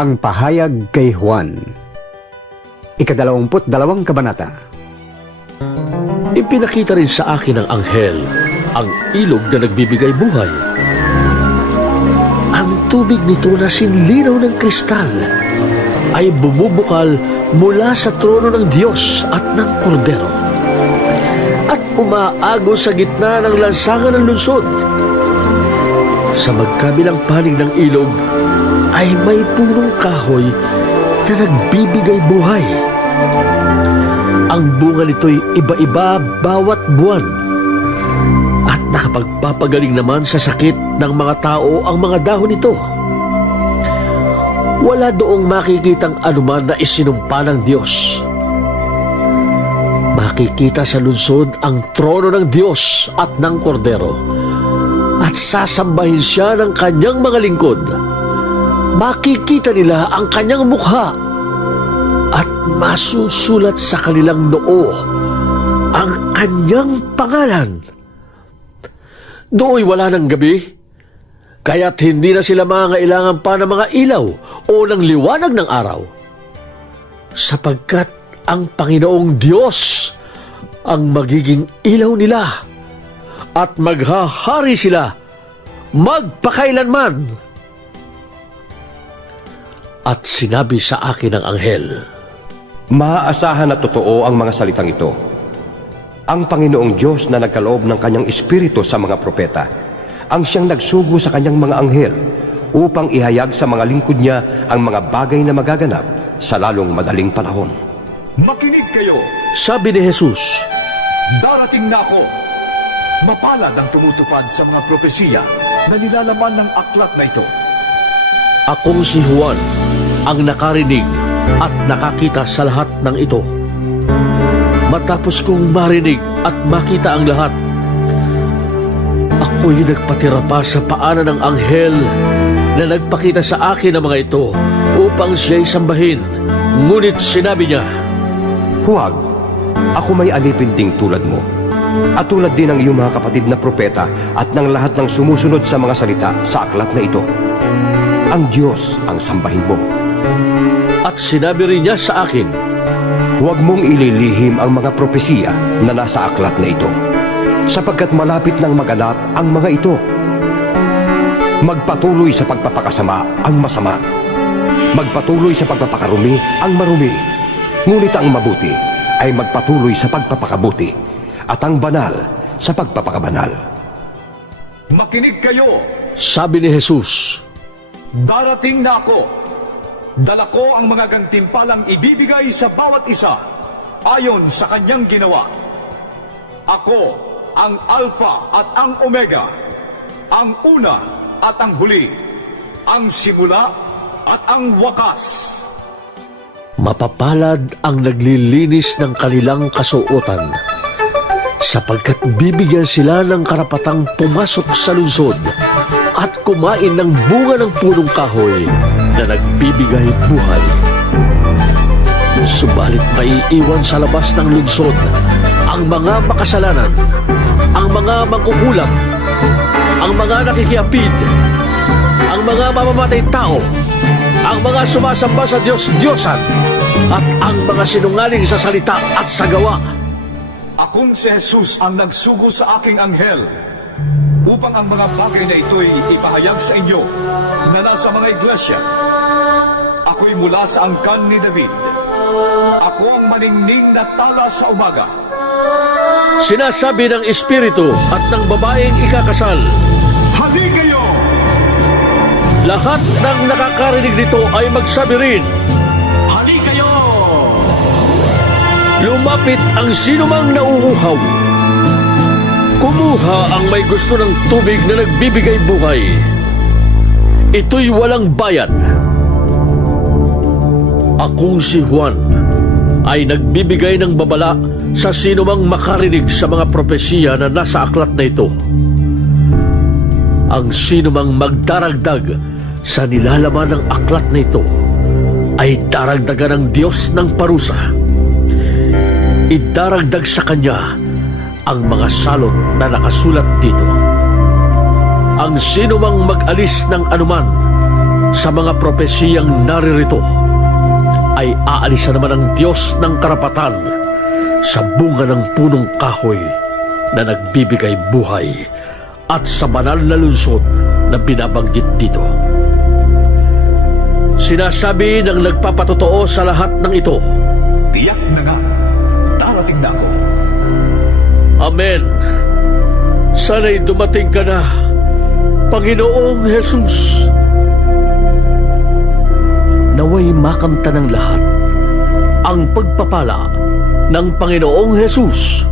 Ang pahayag kay Juan. 22 kabanata. Ipinakita rin sa akin ng anghel ang ilog na nagbibigay buhay. Ang tubig nito na sinlinaw ng kristal ay bumubukal mula sa trono ng Diyos at ng Kordero at umaagos sa gitna ng lansangan ng lungsod. Sa magkabilang panig ng ilog ay may punong kahoy na nagbibigay buhay. Ang bunga nito'y iba-iba bawat buwan at nakapagpapagaling naman sa sakit ng mga tao ang mga dahon nito. Wala doong makikitang anuman na isinumpa ng Diyos. Makikita sa lungsod ang trono ng Diyos at ng Kordero at sasambahin siya ng kanyang mga lingkod. Makikita nila ang kanyang mukha at masusulat sa kanilang noo ang kanyang pangalan. Dooy wala ng gabi, kaya't hindi na sila mangangailangan pa ng mga ilaw o ng liwanag ng araw, sapagkat ang Panginoong Diyos ang magiging ilaw nila at maghahari sila magpakailanman. At sinabi sa akin ng anghel, Maaasahan na totoo ang mga salitang ito. Ang Panginoong Diyos na nagkaloob ng kanyang espiritu sa mga propeta, ang siyang nagsugo sa kanyang mga anghel upang ihayag sa mga lingkod niya ang mga bagay na magaganap sa lalong madaling panahon. Makinig kayo! sabi ni Jesus, Darating na ako! Mapalad ang tumutupad sa mga propesiya na nilalaman ng aklat na ito. akong si Juan ang nakarinig at nakakita sa lahat ng ito. Matapos kong marinig at makita ang lahat, ako'y nagpatira pa sa paanan ng anghel na nagpakita sa akin ng mga ito upang siya'y sambahin. Ngunit sinabi niya, Huwag, ako may alipin ding tulad mo, at tulad din ng iyong mga kapatid na propeta at ng lahat ng sumusunod sa mga salita sa aklat na ito. Ang Diyos ang sambahin mo. at sinabi rin niya sa akin, Huwag mong ililihim ang mga propesiya na nasa aklat na ito, sapagkat malapit nang maganap ang mga ito. Magpatuloy sa pagpapakasama ang masama. Magpatuloy sa pagpapakarumi ang marumi. Ngunit ang mabuti ay magpatuloy sa pagpapakabuti, at ang banal sa pagpapakabanal. Makinig kayo! sabi ni Jesus, Darating na ako! Dala ko ang mga gantimpalang ibibigay sa bawat isa ayon sa kanyang ginawa. Ako ang Alpha at ang Omega, ang una at ang huli, ang simula at ang wakas. mapapalad ang naglilinis ng kanilang kasuotan, sapagkat bibigyan sila ng karapatang pumasok sa lungsod at kumain ng bunga ng punong kahoy na nagbibigay buhay. Subalit maiiwan sa labas ng lungsod ang mga makasalanan, ang mga mangkukulam, ang mga nakikiapid, ang mga mamamatay tao, ang mga sumasamba sa Diyos-Diyosan, at ang mga sinungaling sa salita at sa gawa. Akong si Jesus ang nagsugo sa aking anghel upang ang mga bagay na ito'y ipahayag sa inyo na nasa mga iglesia. Ako'y mula sa angkan ni David. Ako ang maningning na tala sa umaga. Sinasabi ng Espiritu at ng babaeng ikakasal, Hali kayo! lahat ng nakakarinig nito ay magsabi rin, Hali kayo! lumapit ang sinumang nauuhaw. Kumuha ang may gusto ng tubig na nagbibigay buhay. Ito'y walang bayad. Akong si Juan ay nagbibigay ng babala sa sinumang makarinig sa mga propesiya na nasa aklat na ito. Ang sinumang magdaragdag sa nilalaman ng aklat na ito ay daragdagan ng Diyos ng parusa. Idaragdag sa kanya ang mga salot na nakasulat dito. Ang sinumang mag-alis ng anuman Sa mga propesiyang naririto, ay aalisan naman ang Diyos ng karapatan sa bunga ng punong kahoy na nagbibigay buhay at sa banal na lungsod na binabanggit dito. Sinasabi ng nagpapatotoo sa lahat ng ito, Tiyak na nga, darating na ako. Amen. Sana'y dumating ka na, Panginoong Jesus. Naway makamta ng lahat ang pagpapala ng Panginoong Jesus.